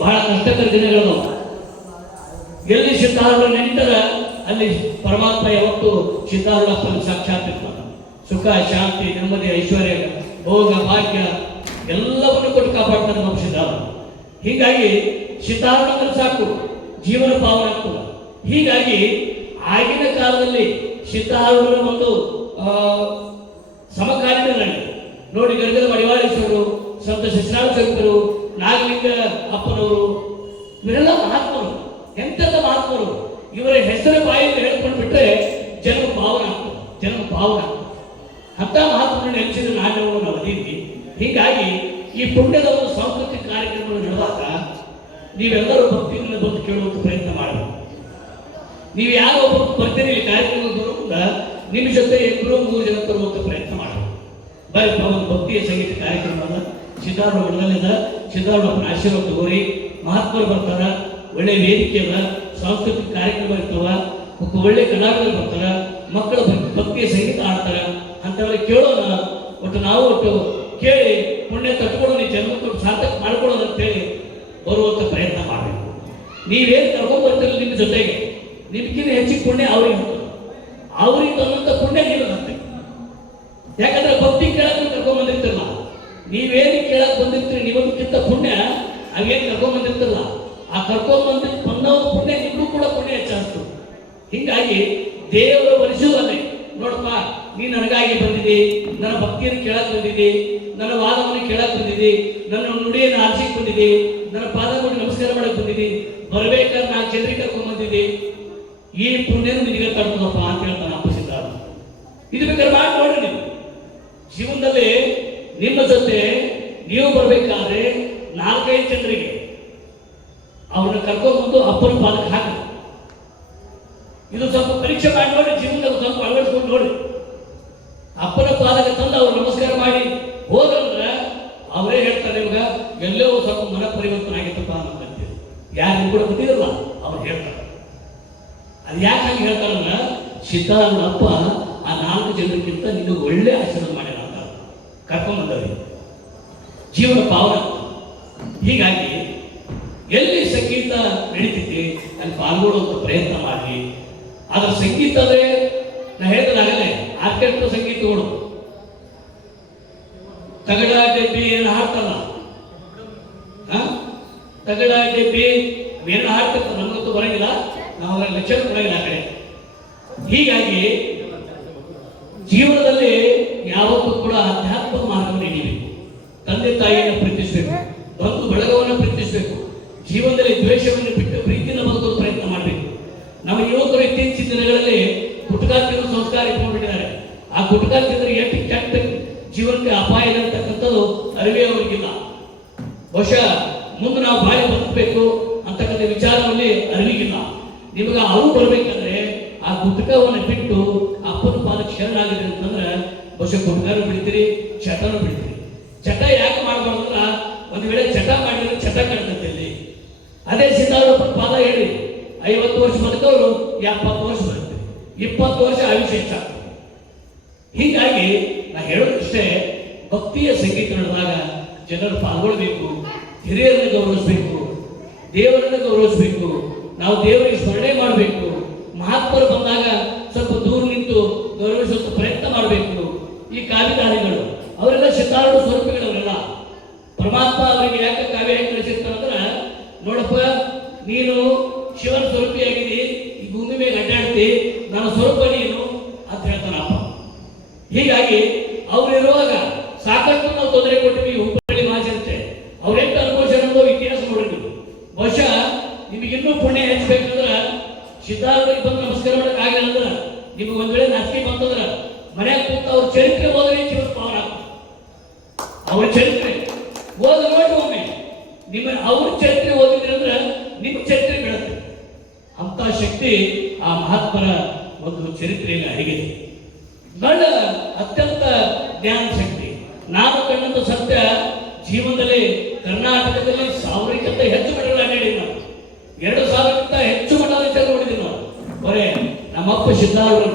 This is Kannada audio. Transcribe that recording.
ಬಹಳ ಕಷ್ಟಕರ ದಿನಗಳು. ಎಲ್ಲಿ ಸಿದ್ಧಾರೂಢ ನೆಂಟರ ಅಲ್ಲಿ ಪರಮಾತ್ಮ ಯಾವತ್ತು ಸಿದ್ಧಾರೂಢಪ್ಪನ ಸಾಕ್ಷಾತ್ಕಾರ, ಸುಖ ಶಾಂತಿ ನೆಮ್ಮದಿ ಐಶ್ವರ್ಯ ಭೋಗ ಭಾಗ್ಯ ಎಲ್ಲವನ್ನು ಕೊಟ್ಟು ಕಾಪಾಡ್ತಾರೆ ನಮ್ಮ ಸಿದ್ಧಾರೂಢ. ಹೀಗಾಗಿ ಸಿದ್ಧಾರೂಢ ಸಾಕು ಜೀವನ ಪಾವನ ಆಗ್ತದೆ. ಹೀಗಾಗಿ ಆಗಿನ ಕಾಲದಲ್ಲಿ ಸಿದ್ಧಾರೂಢರ ಒಂದು ಸಮಕಾಲೀನರಲ್ಲಿ ನೋಡಿ ಗರ್ಗದ ಮಡಿವಾಳೇಶ್ವರರು, ಸಂತ ಶಿಶುನಾಳ ಶಂಕರು, ನಾಗಲಿಂಗ ಅಪ್ಪನವರು, ಇವರೆಲ್ಲ ಮಹಾತ್ಮರು, ಎಂತೆಂಥ ಮಹಾತ್ಮರು. ಇವರ ಹೆಸರು ಬಾಯಲ್ಲಿ ಹೇಳ್ಕೊಂಡು ಬಿಟ್ರೆ ಜನ್ಮ ಭಾವನ ಆಗ್ತದೆ, ಜನ್ಮ ಭಾವನ ಆಗ್ತದೆ. ಅಂತ ಮಹಾತ್ಮರನ್ನು ನೆನೆಸಿದ್ರೆ ನಾನು ಅವಧಿಯಲ್ಲಿ. ಹೀಗಾಗಿ ಈ ಪುಣ್ಯದ ಒಂದು ಸಾಂಸ್ಕೃತಿಕ ಕಾರ್ಯಕ್ರಮಗಳು ನಡೆದಾಗ ನೀವೆಲ್ಲರೂ ಭಕ್ತಿಯಿಂದ ಬಂದು ಕೇಳುವಂಥ ಪ್ರಯತ್ನ ಮಾಡಬೇಕು. ನೀವು ಯಾರೋ ಒಬ್ಬರು ಬರ್ತೀರಿ ಇಲ್ಲಿ ಕಾರ್ಯಕ್ರಮ ಬರೋದ ನಿಮ್ಮ ಜೊತೆ 2-3 ಜನ ತರುವಂಥ ಪ್ರಯತ್ನ ಮಾಡಬೇಕು. ಬರೀ ಒಂದು ಭಕ್ತಿಯ ಸಂಗೀತ ಕಾರ್ಯಕ್ರಮ ಅಲ್ಲ, ಸಿದ್ಧಾರೂಢ ಮಠದಲ್ಲಿದ ಸಿದ್ಧಾರೂಢಪ್ಪನ ಆಶೀರ್ವಾದ ತಗೋರಿ. ಮಹಾತ್ಮರು ಬರ್ತಾರ, ಒಳ್ಳೆ ವೇದಿಕೆ ಅದ, ಸಾಂಸ್ಕೃತಿಕ ಕಾರ್ಯಕ್ರಮ ಇರ್ತಾವ, ಒಳ್ಳೆ ಕಲಾವಿದರು ಬರ್ತಾರ, ಮಕ್ಕಳು ಭಕ್ತಿಯ ಸಂಗೀತ ಆಡ್ತಾರ. ಅಂತವೆಲ್ಲ ಕೇಳೋಣ. ಒಟ್ಟು ನಾವು ಒಟ್ಟು ಕೇಳಿ ಪುಣ್ಯ ತಟ್ಕೊಳ್ಳೋಣ, ಜನ್ಮಕ್ಕೆ ಸಾರ್ಥಕ ಮಾಡ್ಕೊಳ್ಳೋಣ ಅಂತೇಳಿ ಬರುವಂಥ ಪ್ರಯತ್ನ ಮಾಡಬೇಕು. ನೀವೇನು ಕರ್ಕೊಂಡು ಬರ್ತೀರಲ್ಲ ನಿಮ್ಮ ಜೊತೆಗೆ, ನಿಮ್ಗಿಂತ ಹೆಚ್ಚಿನ ಪುಣ್ಯ ಅವ್ರಿಗೆ ಅವ್ರಿಗೆ ತಂದಂಥ ಪುಣ್ಯ ನಿಮಗೆ. ಯಾಕಂದ್ರೆ ಭಕ್ತಿ ಕೇಳಕ್ಕೆ ಕರ್ಕೊಂಡ್ ಬಂದಿರ್ತಿರಲ್ಲ, ನೀವೇನು ಕೇಳಕ್ ಬಂದಿರ್ತೀರಿ ನಿಮಗಿಂತ ಪುಣ್ಯ ಅವೇನು ಕರ್ಕೊಂಡ್ ಬಂದಿರ್ತಿರಲ್ಲ, ಆ ಕರ್ಕೊಂಡ್ ಬಂದವ ಪುಣ್ಯ ನಿಮಗೂ ಕೂಡ ಪುಣ್ಯ ಹೆಚ್ಚಾಗ್ತದೆ. ಹೀಗಾಗಿ ದೇವರ ವರಿಸುವಲ್ಲೇ ನೋಡಪ್ಪ, ನೀ ನನಗಾಗಿ ಬಂದಿದ್ದಿ, ನನ್ನ ಭಕ್ತಿಯನ್ನು ಕೇಳಕ್ ಬಂದಿದ್ದಿ, ನನ್ನ ವಾದವನ್ನು ಕೇಳಕ್ ಬಂದಿದ್ದಿ, ನನ್ನ ನುಡಿಯನ್ನು ಆರಿಸಿಕ್ ಬಂದಿದ್ದಿ, ನನ್ನ ಪಾದವನ್ನು ನಮಸ್ಕಾರ ಮಾಡಕ್ ಬಂದಿದ್ದಿ, ಬರ್ಬೇಕಾದ್ರೆ ನಾನು ಚಂದ್ರಿ ಕರ್ಕೊಂಡ್ ಬಂದಿದ್ದಿ, ಈ ಪುಣ್ಯನ ನಿನಗೆ ತಡ್ತದಪ್ಪ ಅಂತ ಹೇಳ್ತಾನೆ ಅಪ್ಪ ಸಿದ್ಧಾರೂಢ. ಇದು ಬೇಕಾದ್ರೆ ಮಾಡಿ ನೋಡ್ರಿ. ನೀವು ಜೀವನದಲ್ಲಿ ನಿಮ್ಮ ಜೊತೆ ನೀವು ಬರ್ಬೇಕಾದ್ರೆ 4-5 ಜನರಿಗೆ ಅವ್ರನ್ನ ಕರ್ಕೊಂಡ್ಬಂದು ಅಪ್ಪನ ಪಾದಕ್ಕೆ ಹಾಕಿ ಇದು ಸ್ವಲ್ಪ ಪರೀಕ್ಷೆ ಮಾಡಿ ನೋಡಿ. ಜೀವನದಲ್ಲಿ ಸ್ವಲ್ಪ ಅಳವಡಿಸ್ಕೊಂಡು ನೋಡಿ. ಅಪ್ಪನ ಪಾದಕ್ಕೆ ತಂದು ಅವ್ರು ನಮಸ್ಕಾರ ಮಾಡಿ ಹೋದ್ರಂದ್ರೆ ಅವರೇ ಹೇಳ್ತಾರೆ ನಿಮ್ಗೆ ಎಲ್ಲೋ ಸ್ವಲ್ಪ ಮನ ಪರಿವರ್ತನೆ ಆಗಿತ್ತಪ್ಪ ಅನ್ನೋದಂತೆ. ಯಾರು ಕೂಡ ಗೊತ್ತಿರಲ್ಲ ಅವ್ರು ಹೇಳ್ತಾರೆ. ಅದು ಯಾಕೆ ಹಾಗೆ ಹೇಳ್ತಾರಲ್ಲ, ಸಿದ್ಧಾರೂಢ ಅಪ್ಪ ಆ 4 ಜನರಿಗಿಂತ ನಿಮಗೆ ಒಳ್ಳೆ ಆಶೀರ್ವಾದ ಮಾಡ್ಯಾರ ಅಂತ ಕರ್ಕೊಂಡ್ಬಂದವ್ರಿಗೆ ಜೀವನ ಪಾವನ. ಹೀಗಾಗಿ ಎಲ್ಲಿ ಸಂಗೀತ ನಡೀತೈತಿ ಅಲ್ಲಿ ಪಾಲ್ಗೊಳ್ಳುವಂಥ ಪ್ರಯತ್ನ ಮಾಡಿ. ಅದರ ಸಂಗೀತವೇ ನಾ ಹೇಳಿದಾಗಲೇ ಆರ್ಕೆಸ್ಟ್ರಾ ಸಂಗೀತಗಳು ತಗಡ ಡೆಬ್ಬಿ ಏನು ಹಾಡ್ತಲ್ಲ, ತಗಡ ಡೆಬ್ಬಿ ಏನು ಹಾಡ್ತಿರ್ತಾರೆ, ನಮಗಂತೂ ಬರಂಗಿಲ್ಲ, ನಾವು ಲೆಕ್ಚರ್ ಕೊಡಂಗಿಲ್ಲ ಆ ಕಡೆ. ಹೀಗಾಗಿ ಜೀವನದಲ್ಲಿ ಯಾವತ್ತೂ ಕೂಡ ಅಧ್ಯಾತ್ಮ ಮಾರ್ಗವನ್ನು ಹಿಡಿಯಬೇಕು. ತಂದೆ ತಾಯಿಯನ್ನು ಪ್ರೀತಿಸಬೇಕು, ಬಂಧು ಬಳಗವನ್ನು ಪ್ರೀತಿಸಬೇಕು, ಜೀವನದಲ್ಲಿ ದ್ವೇಷವನ್ನು ಬಿಟ್ಟು ಪ್ರೀತಿಯನ್ನು ಬದುಕಲು ಪ್ರಯತ್ನ ಮಾಡಬೇಕು. ನಮ್ಮ ಯುವಕರು ಇತ್ತೀಚಿನ ದಿನಗಳಲ್ಲಿ ಗುಟ್ಕಾ ತಿಂದು ಸಂಸ್ಕಾರ ಇಟ್ಕೊಂಡಿದ್ದಾರೆ. ಆ ಗುಟ್ಕಾ ತಿಂದ್ರೆ ಎಷ್ಟು ಕೆಟ್ಟ ಜೀವನಕ್ಕೆ ಅಪಾಯ ಅಂತಕ್ಕಂಥದ್ದು ಅರಿವೇ ಅವರಿಗಿಲ್ಲ. ಬಹುಶಃ ಮುಂದೆ ನಾವು ಬಾಳಿ ಬದುಕಬೇಕು ಅಂತಕ್ಕಂಥ ವಿಚಾರದಲ್ಲಿ ಅರಿವಿಗಿಲ್ಲ. ನಿಮಗೆ ಅವು ಬರಬೇಕಂದ್ರೆ ಆ ಗುಟ್ಕವನ್ನು ಬಿಟ್ಟು ಅಪ್ಪನ ಪಾದಕ್ಕೆ ಶರಣಾಗಿದೆ ಅಂತಂದ್ರೆ ಬಹುಶಃ ಗುಟ್ಕಾನು ಬಿಡ್ತೀರಿ, ಚಟನೂ ಬಿಡ್ತೀರಿ. ಚಟ ಯಾಕೆ ಮಾಡಬಾರ್ದ್ರ, ಒಂದು ವೇಳೆ ಚಟ ಮಾಡಿದ್ರೆ ಚಟ ಕಾಣ್ತದೆ ಇಲ್ಲಿ. ಅದೇ ಸಿದ್ಧಾರೂಢಪ್ಪನ ಪಾದ ಹೇಳಿ 50 ವರ್ಷ ಬದುಕವರು 70 ವರ್ಷ ಬರುತ್ತೆ, 20 ವರ್ಷ ಆಯುಷ್ಯ ಹೆಚ್ಚಾಗ್ತದೆ. ಹೀಗಾಗಿ ನಾ ಹೇಳೋದಷ್ಟೇ, ಭಕ್ತಿಯ ಸಂಗೀತ ನಡೆದಾಗ ಜನರು ಪಾಲ್ಗೊಳ್ಬೇಕು, ಹಿರಿಯರನ್ನು ಗೌರವಿಸಬೇಕು, ದೇವರನ್ನು ಗೌರವಿಸಬೇಕು, ನಾವು ದೇವರಿಗೆ ಸ್ಮರಣೆ ಮಾಡಬೇಕು. ಮಹಾತ್ಮರು ಬಂದಾಗ ಸ್ವಲ್ಪ ದೂರ ನಿಂತು ಗೌರವಿಸುವಂತ ಪ್ರಯತ್ನ ಮಾಡಬೇಕು. ಈ ಕಾವ್ಯಧಾರಿಗಳು ಅವರೆಲ್ಲ ಸಿದ್ಧಾರೂಢ ಸ್ವರೂಪಿಗಳವರೆಲ್ಲ. ಪರಮಾತ್ಮ ಅವರಿಗೆ ಯಾಕೆ ಕಾವ್ಯ ಹೇಗೆ ನಡೆಸಿರ್ತಾರಂದ್ರೆ, ನೋಡಪ್ಪ ನೀನು ಶಿವನ ಸ್ವರೂಪಿಯಾಗಿದ್ದಿ, ಈ ಭೂಮಿ ಮೇಲೆ ಅಡ್ಡಾಡ್ತಿ, ನನ್ನ ಸ್ವರೂಪ ನೀನು ಅಂತ ಹೇಳ್ತಾನಪ್ಪ. ಹೀಗಾಗಿ ಅವ್ರಿರುವಾಗ ಸಾಕಷ್ಟು ನಾವು ತೊಂದರೆ ಕೊಟ್ಟಿವಿ. ಹುಬ್ಬಳ್ಳಿ ಮಹಾಜನತೆ ಅವ್ರೆಂಟು ಅನುಭವಿಸೋ ಇತಿಹಾಸ ನೋಡ್ರಿ. ಬಹುಶಃ ನಿಮಗಿನ್ನೂ ಪುಣ್ಯ ಹೆಚ್ಚಬೇಕಂದ್ರೆ ಸಿದ್ಧಾರೂಢರಿಗೆ ಬಂದು ನಮಸ್ಕಾರ ಮಾಡಕ್ ಆಗಿಲ್ಲ ಅಂದ್ರೆ, ನಿಮಗೆ ಒಂದ್ ವೇಳೆ ನಾಚಿಕೆ ಬಂತಂದ್ರೆ ಮನ್ಯಾಗ ಕೂತ ಅವ್ರ ಚರಿತ್ರೆ ಓದ್ರೆ ಜೀವನ ಪಾವನ ಆಗ್ತದೆ. ಅವ್ರ ಚರಿತ್ರೆ ಓದ ನೋಡಿ ಒಮ್ಮೆ, ನಿಮ್ಮ ಅವ್ರ ಚರಿತ್ರೆ ಓದಿದ್ರಿ ಅಂದ್ರೆ ನಿಮ್ಮ ಚರಿತ್ರೆ ಬೀಳುತ್ತೆ. ಅಂತ ಶಕ್ತಿ ಆ ಮಹಾತ್ಮರ ಒಂದು ಚರಿತ್ರೆಯಲ್ಲಿ ಅಡಗಿದೆ. ಬಹಳ ಅತ್ಯಂತ ಜ್ಞಾನ ಶಕ್ತಿ. ನಾನು ಕಂಡಂತ ಸತ್ಯ, ಜೀವನದಲ್ಲಿ ಕರ್ನಾಟಕದಲ್ಲಿ 1000ಕ್ಕಿಂತ ಹೆಚ್ಚು ಮಠಗಳು ಅಡ್ಡಾಡಿದ್ವಿ ನಾವು. 2000ಕ್ಕಿಂತ ಹೆಚ್ಚು ಮಠದ ನೋಡಿದ್ವಿ ನಾವು. ಬರೇ ನಮ್ಮಪ್ಪ ಸಿದ್ಧಾರೂಢ